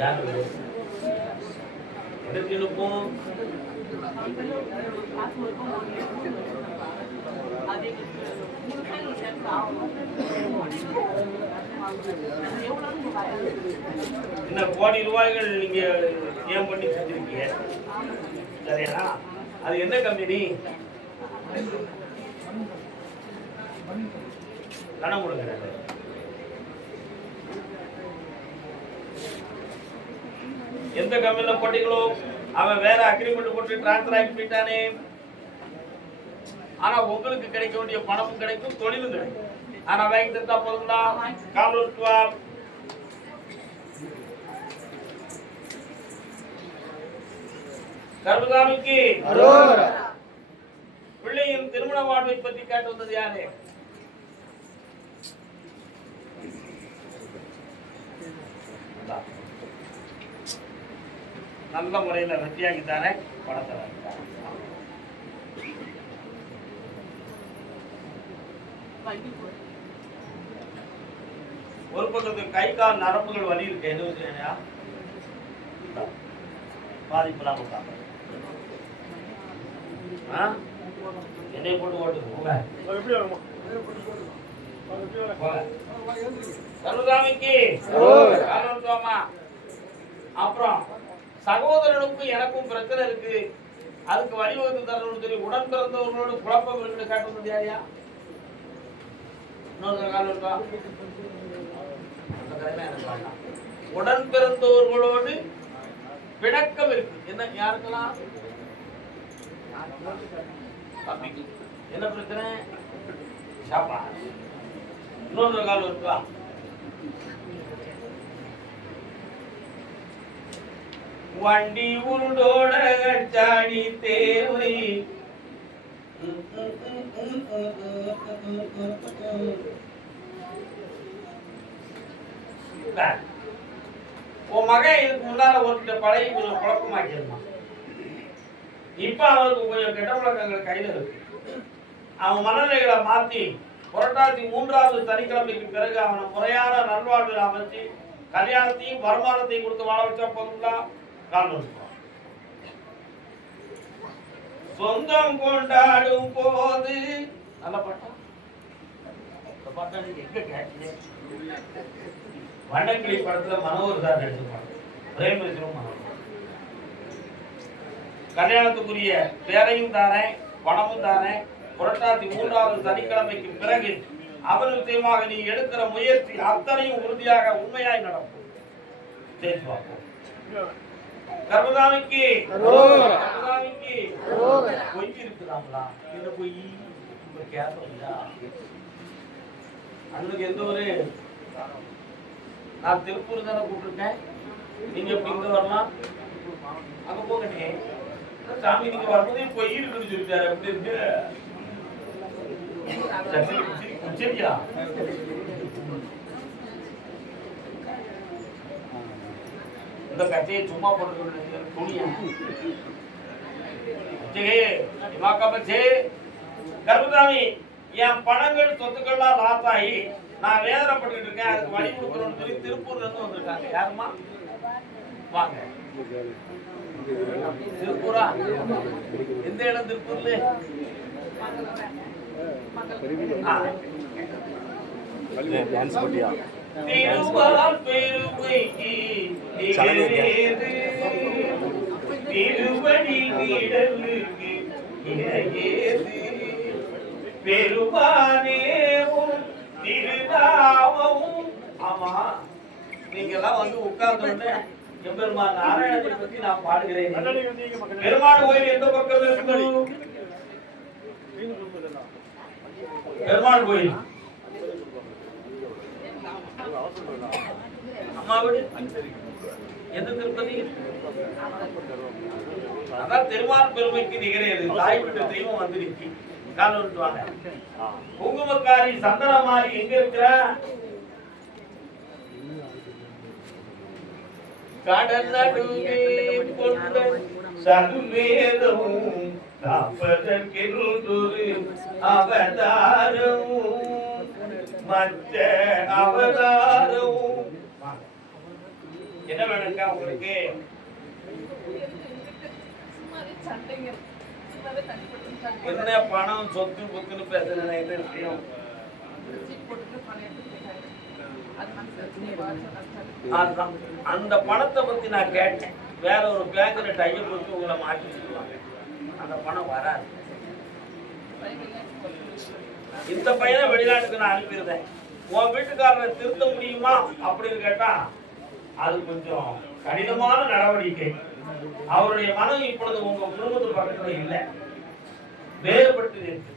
யாரு எடுத்திருப்போம் என்ன கோடி ரூபாய்கள் நீங்க ஏன் பண்ணி செஞ்சிருக்கீங்க சரியா? அது என்ன கம்பெனி? கணம் கொடுங்க. எந்த கம்பெனில போட்டீங்களோ அவன் வேற அக்ரிமெண்ட் போட்டு டிரான்ஸ்பர் ஆகி போயிட்டானே. ஆனா உங்களுக்கு கிடைக்க வேண்டிய பணமும் கிடைக்கும், தொழிலும் கிடைக்கும். ஆனா வாங்கி தந்தா போதுங்களா? காலூர்வா கர்மதாமிக்கு பிள்ளையின் திருமண வாழ்வை பற்றி கேட்டு வந்தது யாரு? நல்ல முறையில வெற்றியாகித்தானே பணத்தை வாங்கிட்டாங்க. ஒரு பக்கத்துக்கு கை கால் நரம்புகள் வலி இருக்கு. எது பாதிப்பு என்னை போட்டு ஓட்டு கருதாமிக்கு. அப்புறம் சகோதரனுக்கும் எனக்கும் பிரச்சனை இருக்கு, அதுக்கு வழிவகுத்து தரணும்னு சொல்லி உடன் பிறந்தவர்களோடு குழப்பம் இருக்கு காட்ட முடியாதியா? உடன் பிறந்தவர்களோடு பிணக்கம் இருக்கு. என்ன யாருக்கெல்லாம் என்ன பிரச்சனை? இன்னொரு காலம் இருக்கா? வண்டி உருடோட சாடி தேவை உன் மகன் இதுக்கு முன்னால ஒரு பழைய கொஞ்சம் குழப்பமாக்கிருந்தான். இப்ப அவனுக்கு கொஞ்சம் கெட்ட பழக்கங்கள் கையில இருக்கு. அவன் மனநிலைகளை மாத்தி புரட்டாசி 3வது சனிக்கிழமைக்கு பிறகு அவனை முறையான நல்வாழ்வில் அமைச்சு கல்யாணத்தையும் வருமானத்தையும் கொடுத்து வாழ வச்சா போதுங்களா? சொந்தம் கொண்டாடும் போது நல்ல பாட்டா எங்க கேட்டீங்க? வண்ணக்கிளி படத்துல மனோகர் சார் நடிச்சிருப்பாங்க. பிரேமேஸ்வரம் மனோகர். கல்யாணத்துக்குரிய பேரையும் தானே பணமும் தானே. புரட்டாசி 3வது சனிக்கிழமைக்கு பிறகு அவன் விஷயமாக நீ எடுக்கிற முயற்சி அத்தனையும் உறுதியாக உண்மையாய் நடக்கும். கர்மதாமிக்கு பொய் இருக்குதாங்களா? என்ன பொய்? அன்னைக்கு எந்த ஒரு நான் திருப்பூர் தானே கூப்பிட்டுருக்கேன். நீங்க எப்படி இங்க வரலாம்? அங்க போகட்டே சாமி நீங்க வரும்போதே பொய் இருக்குன்னு சொல்லிட்டாரு. அப்படி இருக்கு சரியா? இந்த கட்டையை சும்மா போட்டு துணியா கர்மதாமி என் பணங்கள் சொத்துக்கள்லாம் லாஸ் ஆகி நான் வேதனைப்பட்டு இருக்கேன். அதுக்கு வழி கொடுக்கணும்னு சொல்லி திருப்பூர்ல இருந்து வந்திருக்காங்க. யாருமா? வாங்க. திருப்பூரா? எந்த இடம் திருப்பூர்ல? திருவால் பெருமைக்கு திருவடி நீடலுக்கு இணையேது பெருமானேவும் திருநாமமும். ஆமா, நீங்க எல்லாம் வந்து உட்கார்ந்து எம்பெருமான் நாராயணத்தை பத்தி நான் பாடுகிறேன். பெருமாள் கோயில் எந்த பக்கம் இருக்கு? பெருமாள் கோயில் அம்மா வீடு எந்த திருப்பதி? அதான் திருமால் பெருமைக்கு நிகழது. தாய் விட்டு தெய்வம் வந்துருக்கு. கால விட்டுவாங்க. குங்குமக்காரி சந்தனமாரி எங்க இருக்கிற? கடல் நடுவே கொண்ட சதுவேதமும் காப்பதற்கென்றொரு அவதாரமும் மற்ற அவதாரமும் என்ன வேணுக்கா உங்களுக்கு? என்ன பணம் சொத்து புத்துன்னு பேசுறேன், என்ன விஷயம்? அந்த பணத்தை பத்தி நான் கேட்டேன். வேற ஒரு பேங்க்ல டைப் வச்சு உங்களை மாற்றி சொல்லுவாங்க, அந்த பணம் வராது. இந்த பையனை வெளிநாட்டுக்கு நான் அனுப்பியிருந்தேன், உன் வீட்டுக்காரரை திருத்த முடியுமா அப்படின்னு கேட்டா அது கொஞ்சம் கடினமான நடவடிக்கை. அவருடைய மனம் இப்பொழுது உங்க குடும்பத்து பக்கத்துல இல்லை, வேறுபட்டு இருக்கு.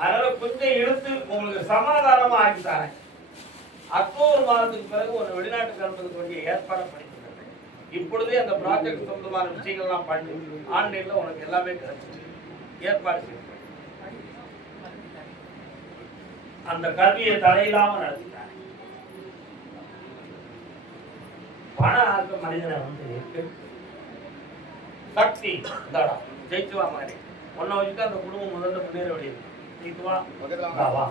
அதனால கொஞ்சம் இழுத்து உங்களுக்கு சமாதானமா ஆக்கித்தாரேன். அக்டோபர் மாதத்துக்கு பிறகு ஒரு வெளிநாட்டுக்கு அனுப்புறதுக்கு வேண்டிய ஏற்பாடு பண்ணிட்டு இப்பொழுதே அந்த ப்ராஜெக்ட் சொந்தமான விஷயங்கள்லாம் பண்ணி ஆன்லைன்ல உனக்கு எல்லாமே கிடைச்சிருக்கு. ஏற்பாடு செய்ய அந்த கல்வியை தடையில்லாம நடத்திட்டாங்க. பண ஆக்க மனிதனை வந்து சக்தி ஜெயிச்சுவா மாதிரி ஒன்ன வச்சுட்டு அந்த குடும்பம் முதல்ல முன்னேற வேண்டியது. ஜெயிச்சுவா வா.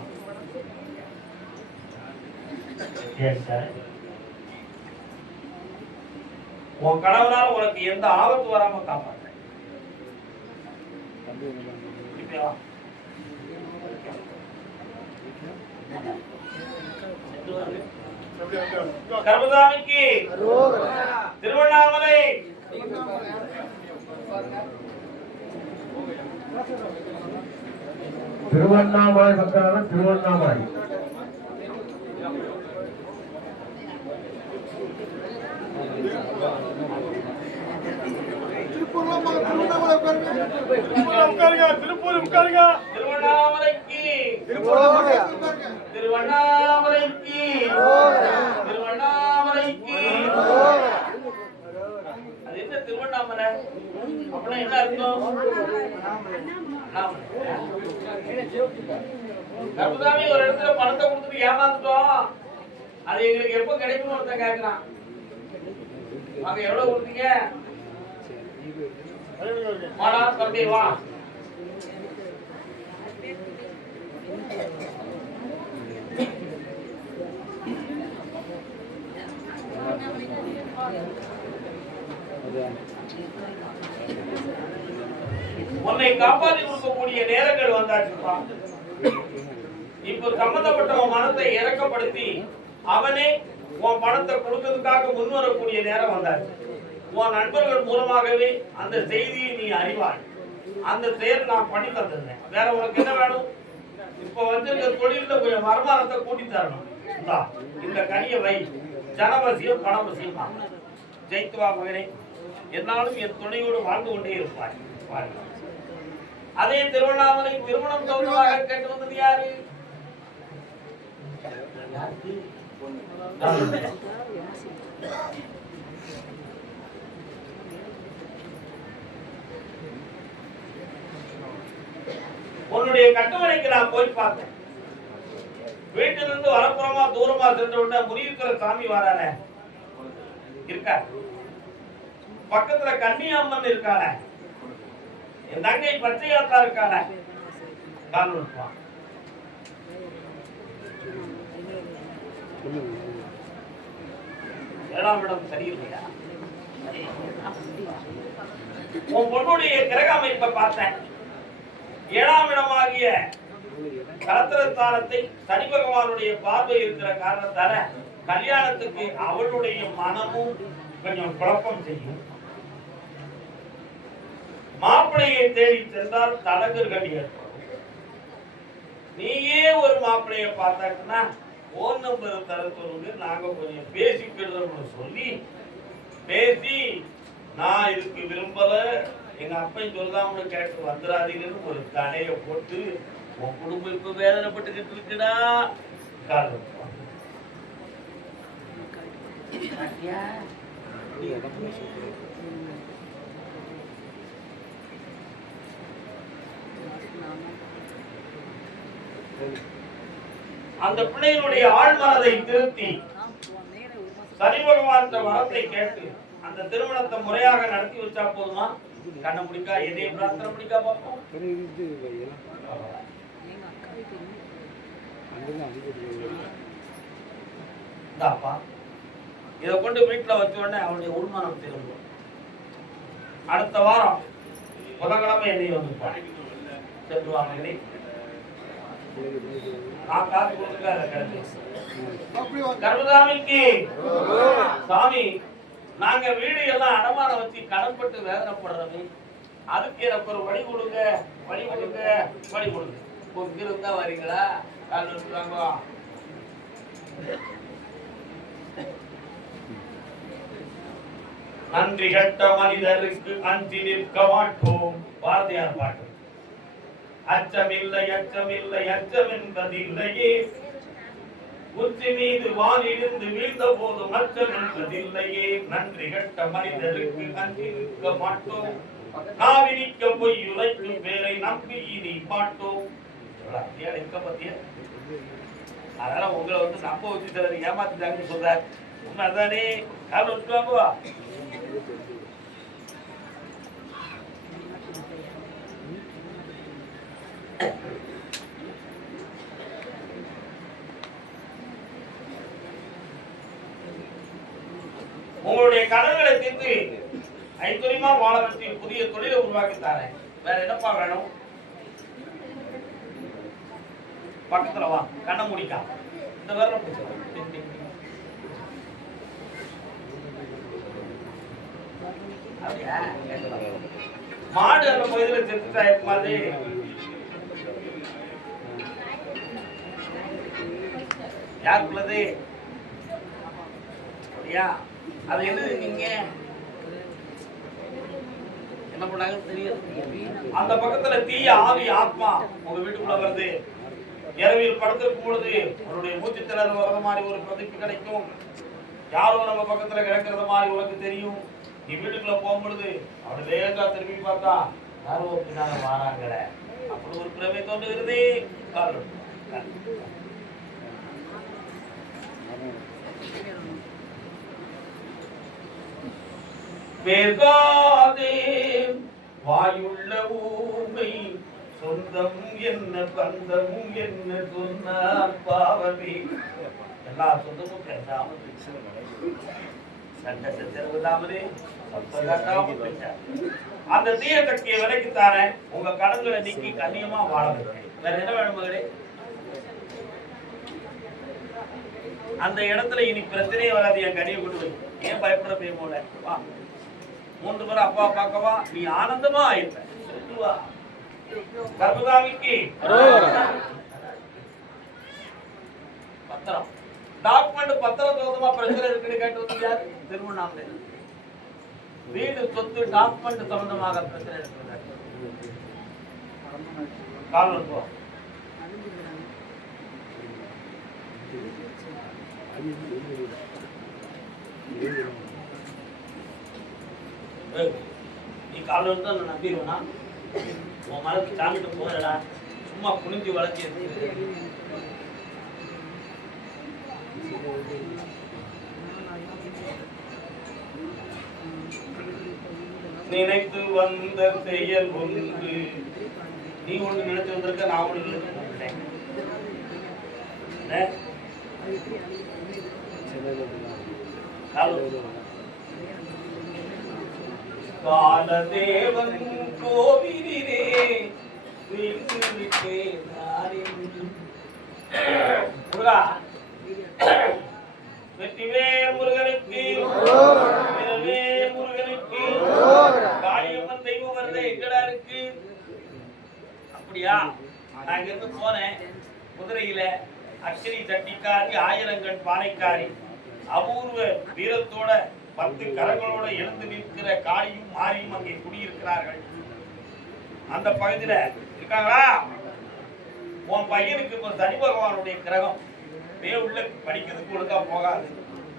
உன் கணவனால உனக்கு எந்த ஆபத்து வராம காப்பாற்ற. கர்மசாமிக்கு திருவண்ணாமலை. திருவண்ணாமலை பக்தரான திருவண்ணாமலை. திருப்பூர் உட்காருங்க. திருவண்ணாமலைக்கு திருவண்ணாமலைக்கு திருவண்ணாமலைக்கு. அது என்ன திருவண்ணாமலை அப்படின்னா என்ன அர்த்தம்? கருப்புசாமி ஒரு இடத்துல பணத்தை கொடுத்துட்டு ஏமாந்துட்டோம், அது எங்களுக்கு எப்ப கிடைக்கும்னு ஒருத்தன் கேட்கிறான். அங்க எவ்வளவு கொடுத்தீங்க? வாடா தம்பி வா. உன்னை காப்பாற்றி கொடுக்கக்கூடிய நேரங்கள் வந்தாச்சுப்பா. இப்ப சம்பந்தப்பட்டவன் மனத்தை இறக்கப்படுத்தி அவனே உன் பணத்தை கொடுக்கறதுக்காக முன் வரக்கூடிய நேரம் வந்தாச்சு. உன் நண்பர்கள் மூலமாகவே அந்த செய்தியை நீ அறிவாய். அந்த செயல் நான் பண்ணி தந்துருந்தேன். வேற உனக்கு என்ன வேணும்? இப்ப வந்து இந்த தொழில கொஞ்சம் வருமானத்தை கூட்டி தரணும். இந்த கனியை வை, ஜனவசியம் பணவசியமா. ஜெயித்துவா மகனே, என்னாலும் என் துணையோடு வாழ்ந்து கொண்டே இருப்பாய். அதே திருவண்ணாமலை திருமணம் தோல்வாக கேட்டு வந்தது யாரு? உன்னுடைய கட்டுமனைக்கு நான் போய் பார்த்தேன். வீட்டிலிருந்து வலப்புறமா தூரமா சென்று விட்ட முனியிருக்கிற சாமி வரான இருக்கா, பக்கத்துல கன்னியம்மன் இருக்கான, என் தங்கை பச்சையாத்தா இருக்கான. ஏழாம் இடம் சரியில்லையா? உன் பொண்ணுடைய கிரக அமைப்பை பார்த்தேன். ஏழாம் இடமாகிய கலத்திரஸ்தானத்தை சனி பகவானுடைய பார்வை இருக்கிற காரணத்தால கல்யாணத்துக்கு அவளுடைய மனமும் கொஞ்சம் குழப்பம் செய்யும். மாப்பிள்ளையை தேடி சென்றால் தடங்கல்கள் ஏற்படும். நீயே ஒரு மாப்பிள்ளைய பார்த்தாக்குன்னா போன் நம்பர் தர சொல்லுங்க, நாங்க கொஞ்சம் பேசிக்கிறோம்னு சொல்லி பேசி நான் இதுக்கு விரும்பல, எங்க அப்பையும் சொல்லாமனு கேட்டு வந்துடாதீங்கன்னு ஒரு தடையை போட்டு உன் குடும்பம் இப்ப வேதனைப்பட்டுக்கிட்டு இருக்குடா. அந்த பிள்ளைகளுடைய ஆழ்மனதை திருத்தி சனி பகவான் வரத்தை கேட்டு அந்த திருமணத்தை முறையாக நடத்தி வச்சா போதுமா? கண்ண முடிக்கா, எதைய பிரார்த்தனை முடிக்கா பார்ப்போம். இதை கொண்டு வீட்டில் வச்ச உடனே அவனுடைய உள்மனம் திரும்பும். அடுத்த வாரம் புதன்கிழமை என்னை வந்துப்பான் செல்வாங்க. நான் காசு கொடுத்துட்டு அதை கிடைச்சேன். கர்மசாமிக்கு சாமி நாங்க வீடு எல்லாம் அடமானம் வச்சு கடன்பட்டு வேதனைப்படுறோமே, அதுக்கு எனக்கு ஒரு வழி கொடுங்க, வழி கொடுங்க, வழி கொடுங்க. உங்க இருந்தா வரீங்களா? நன்றி கட்ட மனிதருக்கு அஞ்சி நிற்க மாட்டோம். பாரதியார் பாட்டு. அச்சமில்லை அச்சமில்லை அச்சம் என்பதில்லையே, உச்சி மீது வானிலிருந்து வீழ்ந்த போதும் அச்சம் என்பதில்லையே. நன்றி கட்ட மனிதருக்கு அஞ்சி நிற்க மாட்டோம், நாவினிக்க பொய் உரைக்கும் பேரை நம்பி இனி மாட்டோம். அதனால உங்களை நம்ப வச்சு ஏமாத்திட்டாங்கன்னு சொல்றாரு. உண்மைதானே? கால் விட்டுவாங்குவா. உங்களுடைய கடன்களை தீர்த்து ஐந்துரிமா வாழ வச்சு புதிய தொழிலை உருவாக்கி தரேன். வேற என்னப்பா வேணும்? பக்கத்துல வா, கண்ண முடிக்கா. இந்த வரல மாடு அந்த பகுதியில செத்துட்டா மாதிரி யாருக்குள்ளது? அது என்னது? நீங்க என்ன பண்ணாங்க தெரியாது. அந்த பக்கத்துல தீய ஆவி ஆத்மா உங்க வீட்டுக்குள்ள வருது. இரவில் படுத்திருக்கும் பொழுது உன்னுடைய மூச்சு திணறல் வர்ற மாதிரி ஒரு பிரதிப்பு கிடைக்கும். யாரோ நம்ம பக்கத்துல கிடக்கிறது மாதிரி உனக்கு தெரியும். நீ வீட்டுக்குள்ள போகும்பொழுது அப்படி லேசா திரும்பி பார்த்தா யாரோ பின்னால வாராங்களே, அப்படி ஒரு பிரமை தோன்றுகிறது. பேர்காதே வாயுள்ள ஊமை, சொந்தம் என்ன பந்தம் என்ன சொன்னார் பாவமே. எல்லா சொந்தமும் பேசாமல் சண்டை சச்சரவு இல்லாமலே அந்த தீய சக்தியை விலைக்கு தாரேன். உங்க கடன்களை நீக்கி கண்ணியமா வாழ வைக்கிறேன். வேற என்ன வேணும் மகளே? அந்த இடத்துல இனி பிரச்சனையே வராது. என் கனியை கொண்டு போய் ஏன் பயப்பட போய் போல வா. 3 பேரும் அப்பா பார்க்கவா, நீ ஆனந்தமா ஆயிருப்ப. சொல்லுவா கர்மசாமிக்கு பத்திரம் டாக்குமெண்ட் பத்திரம் தோதமா பிரச்சனை இருக்குன்னு கேட்டு வந்து யாரு? திருவண்ணாமலை வீடு சொத்து டாக்குமெண்ட் சம்பந்தமாக பிரச்சனை இருக்கிறது. காரணம் போ நீ காலைல வந்து நான் நம்பிடுவேனா? உன் மனக்கு சாமிட்டு போறடா, சும்மா குனிஞ்சு வளர்ச்சி நினைத்து வந்த செயல் ஒன்று. நீ ஒன்று நினைச்சு வந்திருக்க, நான் ஒன்று நினைச்சு வந்துட்டேன். காலதேவன் கோவிலே வெற்றிவேல் முருகனுக்கு, முருகனுக்கு காளியம்மன் தெய்வம் வருது. எங்கடா இருக்கு? அப்படியா? நான் இங்க இருந்து போனேன். குதிரையில அக்கினி சட்டிக்காரி, ஆயிரங்கண் பானைக்காரி, அபூர்வ வீரத்தோட 10 கரங்களோட எழுந்து நிற்கிற காளியும் மாரியும் அங்கே குடியிருக்கிறார்கள். அந்த பகுதியில இருக்காங்களா? உன் பையனுக்கு இப்ப சனி பகவானுடைய கிரகம் உள்ள படிக்கிறதுக்கு ஒழுங்கா போகாது.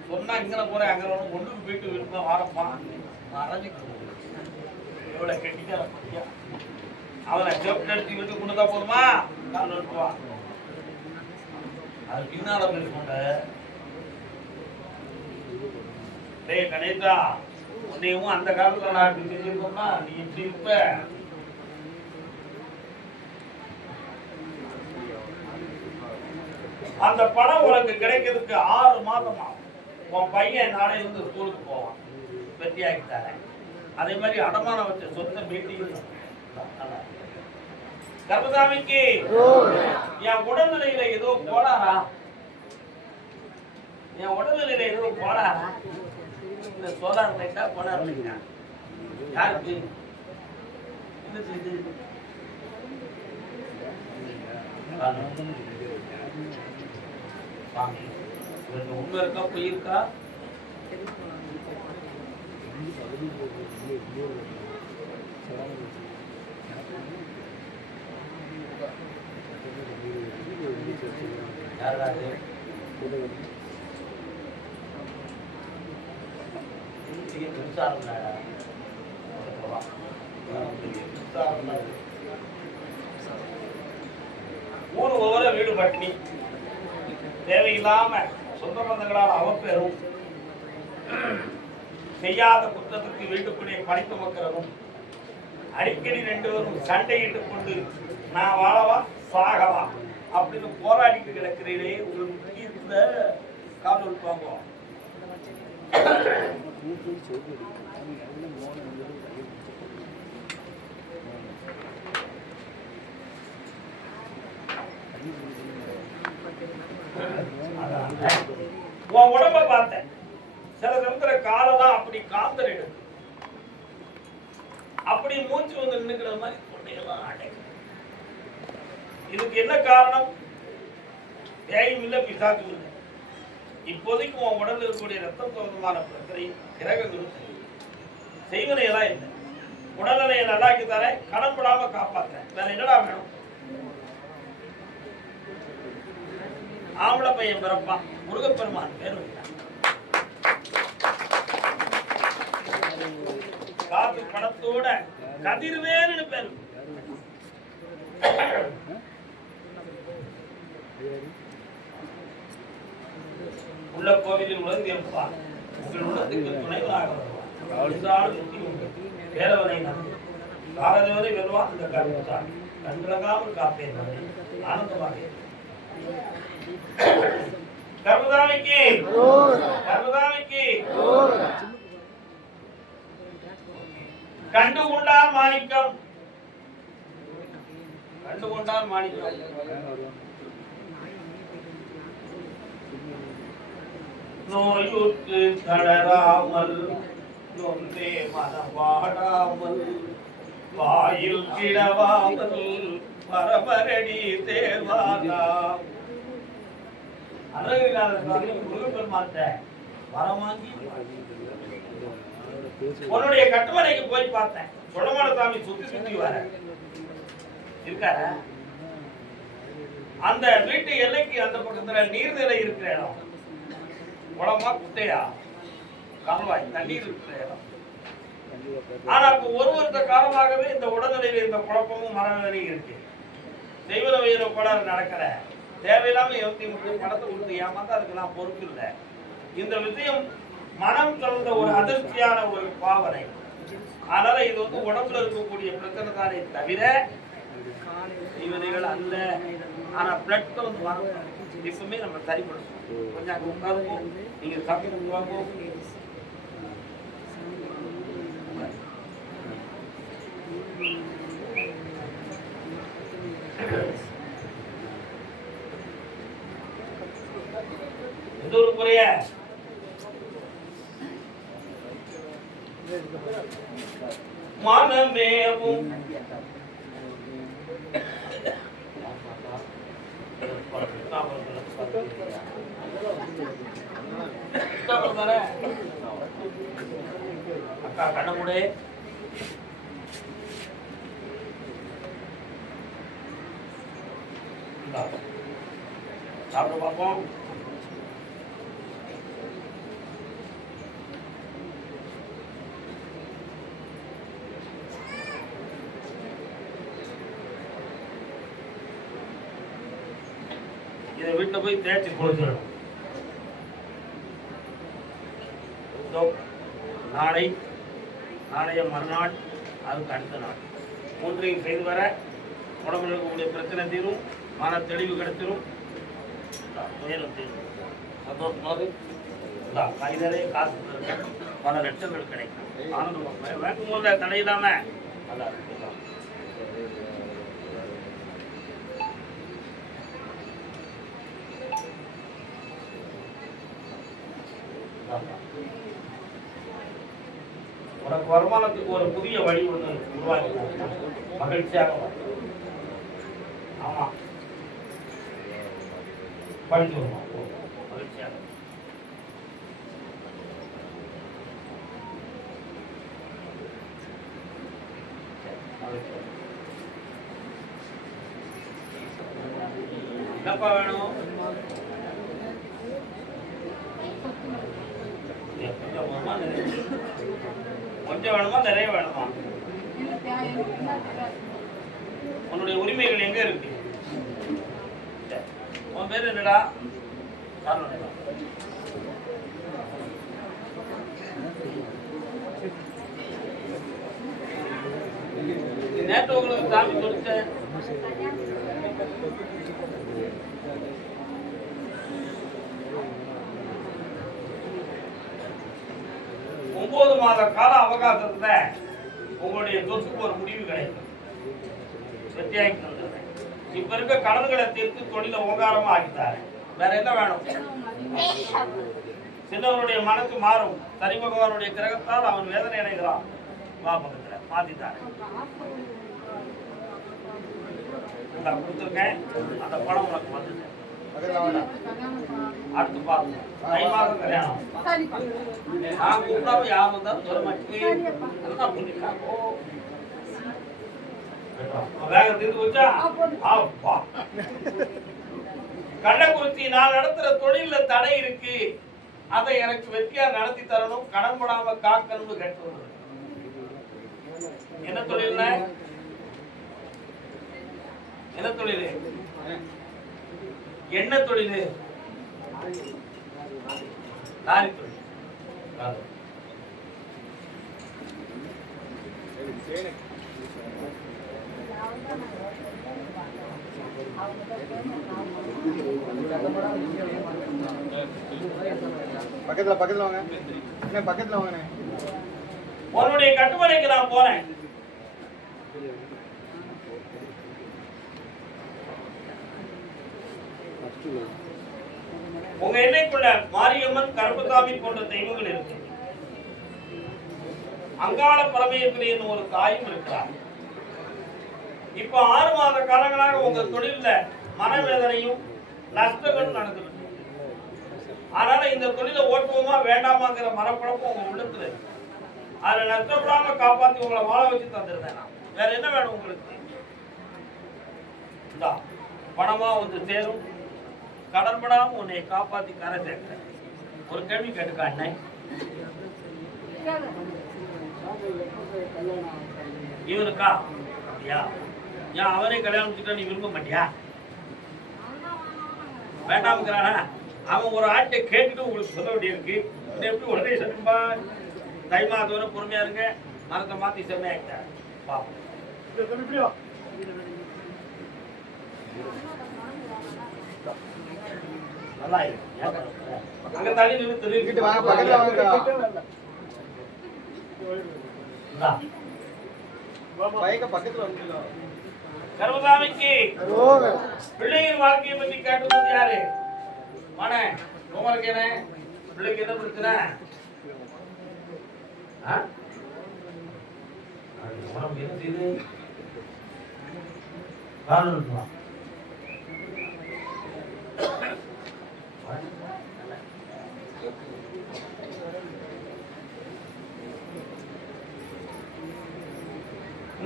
சொன்னா இங்க போறேன் அங்க ஒண்ணுக்கு போயிட்டு விரும்ப வாரப்பா எவ்வளவு கெட்டிக்கார பையா. அவனை ஜெப்ட் எடுத்து விட்டு கொண்டுதான் போதுமா? கால் எடுத்துவா. அது பின்னால போயிருக்கோண்ட டேய் கணேசா, உன்னையும் அந்த காலத்துல நான் இப்படி செஞ்சிருக்கோம்னா நீ இப்படி இருப்ப. அந்த பணம் உனக்கு கிடைக்கிறதுக்கு 6 மாதம் ஆகும். உன் பையன் நாளை இருந்து ஸ்கூலுக்கு போவான், வெற்றியாக்கி தரேன். அதே மாதிரி அடமானம் வச்ச சொந்த மீட்டிங். கர்மசாமிக்கு என் உடல்நிலையில ஏதோ கோளாறா, என் உடல்நிலையில ஏதோ கோளாறா, இந்த சோலார் லைட்டா கோளாறு லைட்டா யாருக்கு என்ன செய்து உண்மை இருக்கா பொய் இருக்கா? ஊர் ஒவ்வொரு வீடு பட்டினி, தேவையில்லாம சொந்த பந்தங்களால் அவப்பெறும், செய்யாத குற்றத்துக்கு வீட்டுக்குள்ளே பணித்து மக்கிறதும், அடிக்கடி 2 பேரும் சண்டையிட்டுக் கொண்டு நான் வாழவா சாகவா அப்படின்னு போராடிட்டு கிடக்கிறீரே, உங்களுக்கு தீர்ப்புல காவல் இருப்பாங்க. உன் உடம்ப பார்த்தேன், சில சமயத்துல காலெல்லாம் அப்படி காந்தல் எடுக்கும், அப்படி மூச்சு வந்து நின்னுக்கிற மாதிரி தொண்டையெல்லாம் அடைக்கும். இதுக்கு என்ன காரணம்? பேயும் இல்லை, பிசாசும் இல்லை. இப்போதைக்கு உன் உடல் இருக்கக்கூடிய ரத்தம் சம்பந்தமான பிரச்சனை, கிரகங்களும் செய்வனையெல்லாம் இல்லை. உடல்நிலையை நல்லாக்கி தரேன், கடன் படாம காப்பாத்துறேன். வேற என்னடா வேணும்? ஆம்பளை பையன் பிறப்பான், முருகப்பெருமான் பேர் வைத்தான். காத்து பணத்தோட கதிர்வேன்னு பேரு. உள்ள கோவிலில் உலர்ந்து இருப்பார், உங்கள் உள்ளத்துக்கு துணைவராக வருவார். வேலவனை நம்பி காலதேவரை வெல்வான். இந்த கருத்தார் கண்கலங்காமல் காப்பேன், ஆனந்தமாக. கர்மசாமிக்கு கர்மசாமிக்கு கண்டு கொண்டார் மாணிக்கம், கண்டு கொண்டார் மாணிக்கம். நோயுற்று தளராமல் நொந்தே மனவாடாமல் வாயில் கிடவாமல் பரபரடி தேவாதாம். உன்னுடைய கட்டுமனைக்கு போய் பார்த்தேன், சொல்லமான சாமி சுத்தி வர இருக்கார. அந்த வீட்டு எல்லைக்கு அந்த பக்கத்துல நீர்நிலை இருக்கிற இடம், குளமா குட்டையா கால்வாய் தண்ணீர் இருக்கிற இடம். ஆனா இப்ப ஒரு வருஷ காலமாகவே இந்த உடல்நிலையில இந்த குழப்பமும் மனநிலையும் இருக்கு. தெய்வ வயிறு கோளாறு நடக்கிற, தேவையில்லாம பணத்தை கொடுத்து ஏமாந்தா அதுக்கு நான் பொறுப்பு இல்லை. இந்த விஷயம் மனம் கலந்த ஒரு அதிர்ச்சியான ஒரு பாவனை. அதனால இது வந்து உடம்புல இருக்கக்கூடிய பிரச்சனை தானே தவிர இவர்கள் அல்ல. ஆனா பிளட் வந்து வரும், எப்பவுமே நம்ம சரிபடுத்தும். கொஞ்சம் அங்க உட்காருவோம், நீங்க சாப்பிட்டு வாங்குவோம். எந்த ஒரு குறைய மனமேவும் அக்கா கண்ணமுடே சாப்பிட பார்ப்போம். இதை வீட்டில் போய் தேய்ச்சி கொடுத்துடணும். நாளைய மறுநாள், அதுக்கு அடுத்த நாள் 3 செய்து வர உடம்புல இருக்கக்கூடிய பிரச்சனை தீரும், மன தெளிவு கிடைச்சிடும், சந்தோஷமாக கை நிறைய காசு பல லட்சங்கள் கிடைக்கும். ஆனந்தம் வேக்கும் போது தடை இல்லாம நல்லா இருக்கு. உனக்கு வருமானத்துக்கு ஒரு புதிய வழி ஒன்று உருவாக்கி மகிழ்ச்சியாக. ஆமா படிச்சு வருமா மகிழ்ச்சியாக. என்னப்பா வேணும்? கொஞ்சம் வேணுமா நிறைய வேணுமா? உன்னுடைய உரிமைகள் எங்க இருக்கு? உன் பேர் என்னடா? நேற்று உங்களுக்கு சாமி கொடுத்தேன். 9 மாத கால அவகாசத்துல உங்களுடைய சொத்துக்கு ஒரு முடிவு கிடைக்கும். இப்ப இருக்க கடன்களை தீர்த்து தொழில ஓங்காரமா ஆக்கிட்டாரு. வேற என்ன வேணும்? சின்னவருடைய மனசு மாறும். சனி பகவானுடைய கிரகத்தால் அவன் வேதனை அடைகிறான். வா பக்கத்துல மாத்திட்டாரு. கொடுத்துருக்கேன். அந்த பணம் உனக்கு வந்துட்டு அடுத்து பாருங்க. தை மாதம் கல்யாணம். நான் கூப்பிடாம யார் வந்தாலும் சொல்ல மாட்டேன். கள்ளக்குறிச்சி நான் நடத்துற தொழில தடை இருக்கு. அதை எனக்கு வெற்றியா நடத்தி தரணும். கடன் படாம காக்கணும்னு கேட்டு. என்ன தொழில்? என்ன தொழில்? என்ன தொழில்? லாரி தொழில். பக்கத்துல வாங்க. என்ன பக்கத்துல வாங்க. உன்னுடைய கட்டுமனைக்கு நான் போறேன். உங்க எல்லைக்குள்ள மாரியம்மன், கருப்பசாமி போன்ற தெய்வங்கள் இருக்கு. அங்காள பரமேஸ்வரியின் ஒரு தாயும் இருக்கிறார். இப்ப 6 மாத காலங்களாக உங்க தொழில மனவேதனையும் நஷ்டங்களும் நடந்துட்டு. அதனால இந்த தொழிலை ஓட்டுவோமா வேண்டாமாங்கிற மனப்பழக்கம் உங்க உள்ளத்துல இருக்கு. அதுல நஷ்டப்படாம காப்பாத்தி உங்களை வாழ வச்சு தந்துருந்தேன். வேற என்ன வேணும் உங்களுக்கு? பணமா வந்து சேரும். கடன்படாம உன்னை காப்பாத்தி கரை சேர்க்கிறேன். ஒரு கேள்வி கேட்டுக்கா அண்ணன். இவனுக்கா? அப்படியா? ஏன் அவனே கல்யாணம் முடிச்சுட்டா நீ விரும்ப மாட்டியா? வேண்டாம்ங்கிறானா? அவன் ஒரு ஆட்டை கேட்டுட்டு உங்களுக்கு சொல்ல வேண்டியிருக்கு. எப்படி உடனே சொல்லும்பா? தை மாதம் பொறுமையா இருங்க. மரத்தை மாத்தி செம்மையாக்கிட்ட பாப்போம். நல்லா அங்க தள்ளி நிறுத்து. கருமசாமிக்கு பிள்ளையின் வாழ்க்கையை பற்றி கேட்டது யாரு? மன உங்களுக்கு என்ன பிள்ளைக்கு என்ன பிரச்சனை? என்ன செய்யுது?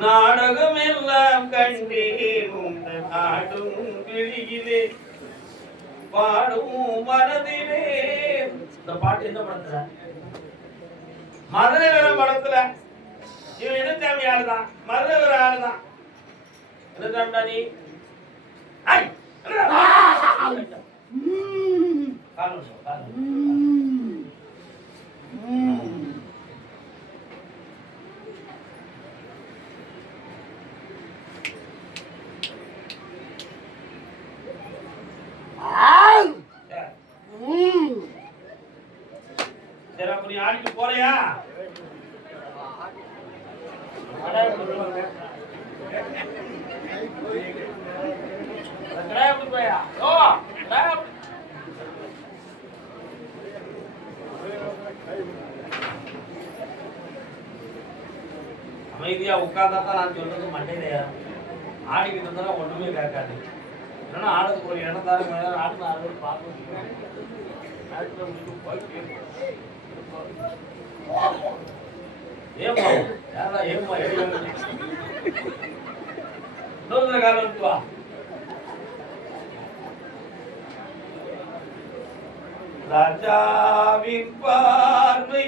நாடகம் எல்லாம் கண்டேன் உங்கள் நாடும் விழியிலே பாடும் மனதிலே. இந்த பாட்டு என்ன படத்துல? மதுரை வர படத்துல. இவன் என்ன தேவை ஆளுதான்? மதுரை வர ஆளுதான். என்ன தேவைடா நீ? சரி அப்ப நீ ஆடிட்டு போறியா? கடாய் போயா ஓ அமைதியா உட்கார்ந்தா நான் சொல்றது மண்டையிலையா ஆடிக்கிட்டு இருந்தா ஒண்ணுமே கேட்காது. இல்லைன்னா ஆடுறதுக்கு ஒரு இடம் தாரு ஆடு ஆடு பார்க்க ஏமா யாரா ஏமா இன்னொரு காலம் இருக்கு வா. ராஜாவின் பார்வை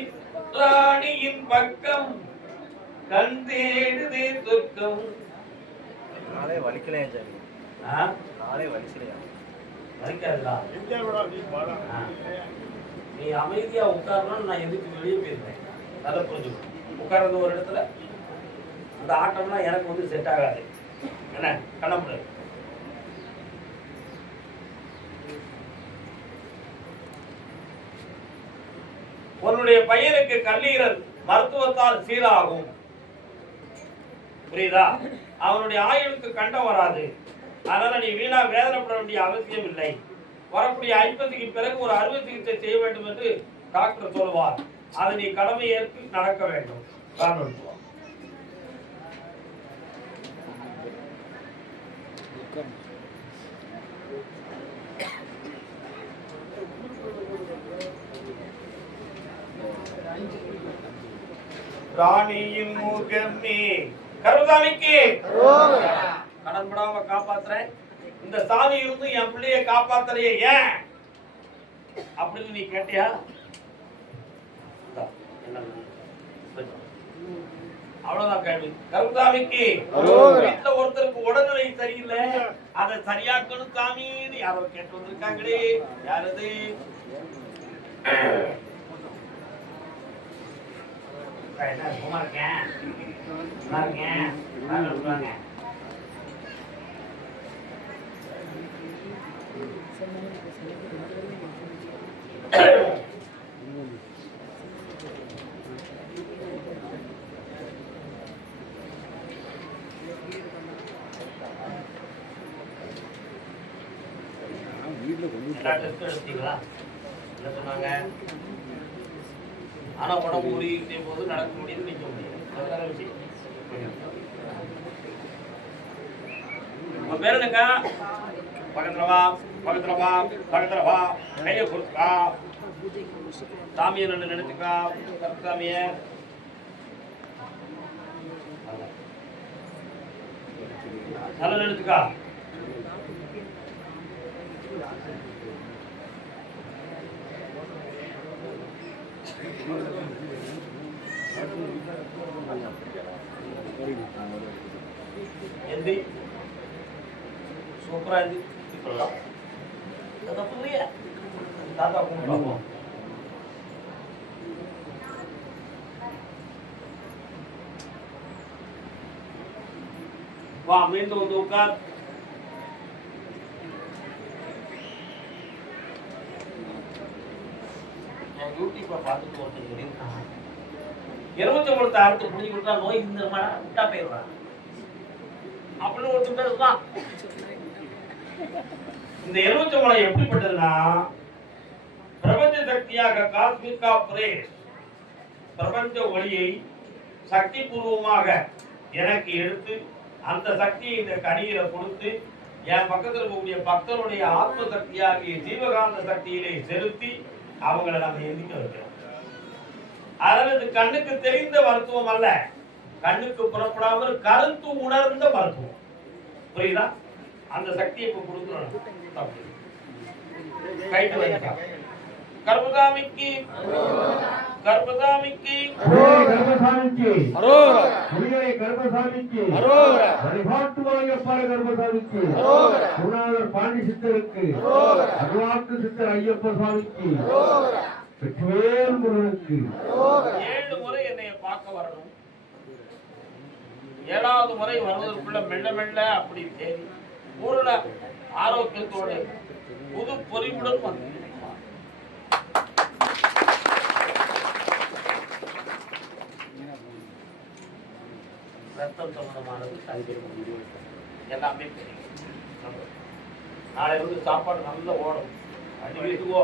ராணியின் பக்கம் கண் தேடுதே துர்க்கம். நாளே வலிக்கலையா சாமி? நாளே வலிக்கலையா? வலிக்காதுடா. நீ அமைதியா உட்காரணும். நான் எதுக்கு வெளியே போயிருந்தேன் அதை புரிஞ்சுக்கணும். உட்கார்றது ஒரு இடத்துல அந்த ஆட்டம்லாம் எனக்கு வந்து செட் ஆகாது. என்ன கண்ணப்படு உன்னுடைய பையனுக்கு கல்லீரல் மருத்துவத்தால் சீராகும். புரியுதா? அவனுடைய ஆயுளுக்கு கண்டம் வராது. அதனால நீ வீணா வேதனைப்பட வேண்டிய அவசியம் இல்லை. வரக்கூடிய 50க்கு பிறகு ஒரு அறுவை சிகிச்சை செய்ய வேண்டும் என்று டாக்டர் சொல்வார். அதை நீ கடமை ஏற்று நடக்க வேண்டும். காரணம் ராணியின் முகமே கருதாமிக்கு கடன் படாம காப்பாத்துறேன். இந்த சாமி இருந்து என் பிள்ளைய காப்பாத்துறையே ஏன் அப்படின்னு நீ கேட்டியா? அவ்வளவுதான் கேள்வி. கருதாமிக்கு வீட்டுல ஒருத்தருக்கு உடல்நிலை சரியில்லை, அதை சரியாக்கணும் சாமின்னு யாரோ கேட்டு வந்திருக்காங்களே. யாரது? சும்மா இருக்கேன் எடுத்தீங்களா? என்ன சொன்னாங்க? ஆனா உடம்பு முடிக்கிட்டே போது நடக்க முடியுது, நிற்க முடியாது. அதுதான் விஷயம். உங்க பேர் என்னக்கா? பக்கத்துல வா, பக்கத்துல வா, பக்கத்துல வா, கையை கொடுத்துக்கா. சாமியை நினைச்சுக்கா. சாமிய நல்லா நினைச்சுக்கா. எந்தி சூப்பரா இருந்து இப்பெல்லாம் தப்பு இல்லையா? தாத்தா கும்பிட்டு வா, மீண்டும் வந்து உட்கார். யூடியூப்பை பார்த்துட்டு ஒருத்தர் சொல்லியிருக்காங்க, எலுமிச்சம்பழத்தை அறுத்து புடிச்சு விட்டா நோய் இருந்துருமாடா, விட்டா போயிடுறான் அப்படின்னு ஒருத்தர் இருக்கான். இந்த எலுமிச்சம்பழம் எப்படிப்பட்டதுன்னா, பிரபஞ்ச சக்தியாக காஸ்மிகா பிரேஸ் பிரபஞ்ச ஒளியை சக்தி பூர்வமாக எனக்கு எடுத்து அந்த சக்தியை இந்த கனியில கொடுத்து என் பக்கத்தில் இருக்கக்கூடிய பக்தருடைய ஆத்ம சக்தியாகிய ஜீவகாந்த சக்தியிலே செலுத்தி அவங்களை நம்ம எந்திக்க வைக்கிறோம். அதனால இது கண்ணுக்கு தெரிந்த மருத்துவம் அல்ல, கண்ணுக்கு புறப்படாமல் கருத்து உணர்ந்த மருத்துவம். புரியுதா? அந்த சக்தியை இப்ப கொடுக்குறோம். கைட்டு வைக்க கர்மசாமிக்கு கர்மசாமிக்கு கர்மசாமிக்கு கர்மசாமிக்கு வழிபாட்டுவாயப்பாடு கர்மசாமிக்கு குருநாதர் பாண்டி சித்தருக்கு அருவாக்கு சித்தர் ஐயப்ப சாமிக்கு வெற்றிவேல் முருகனுக்கு 7 முறை என்னை பார்க்க வரணும். 7வது முறை வருவதற்குள்ள மெல்ல மெல்ல அப்படி தேடி பூரண ஆரோக்கியத்தோடு புது பொறிவுடன் வந்து ரத்தம் சம்பந்தமானது சரிபெறும் எல்லாமே தெரியும். நாளை வந்து சாப்பாடு நல்லா ஓடும். அஞ்சு வீட்டுக்கோ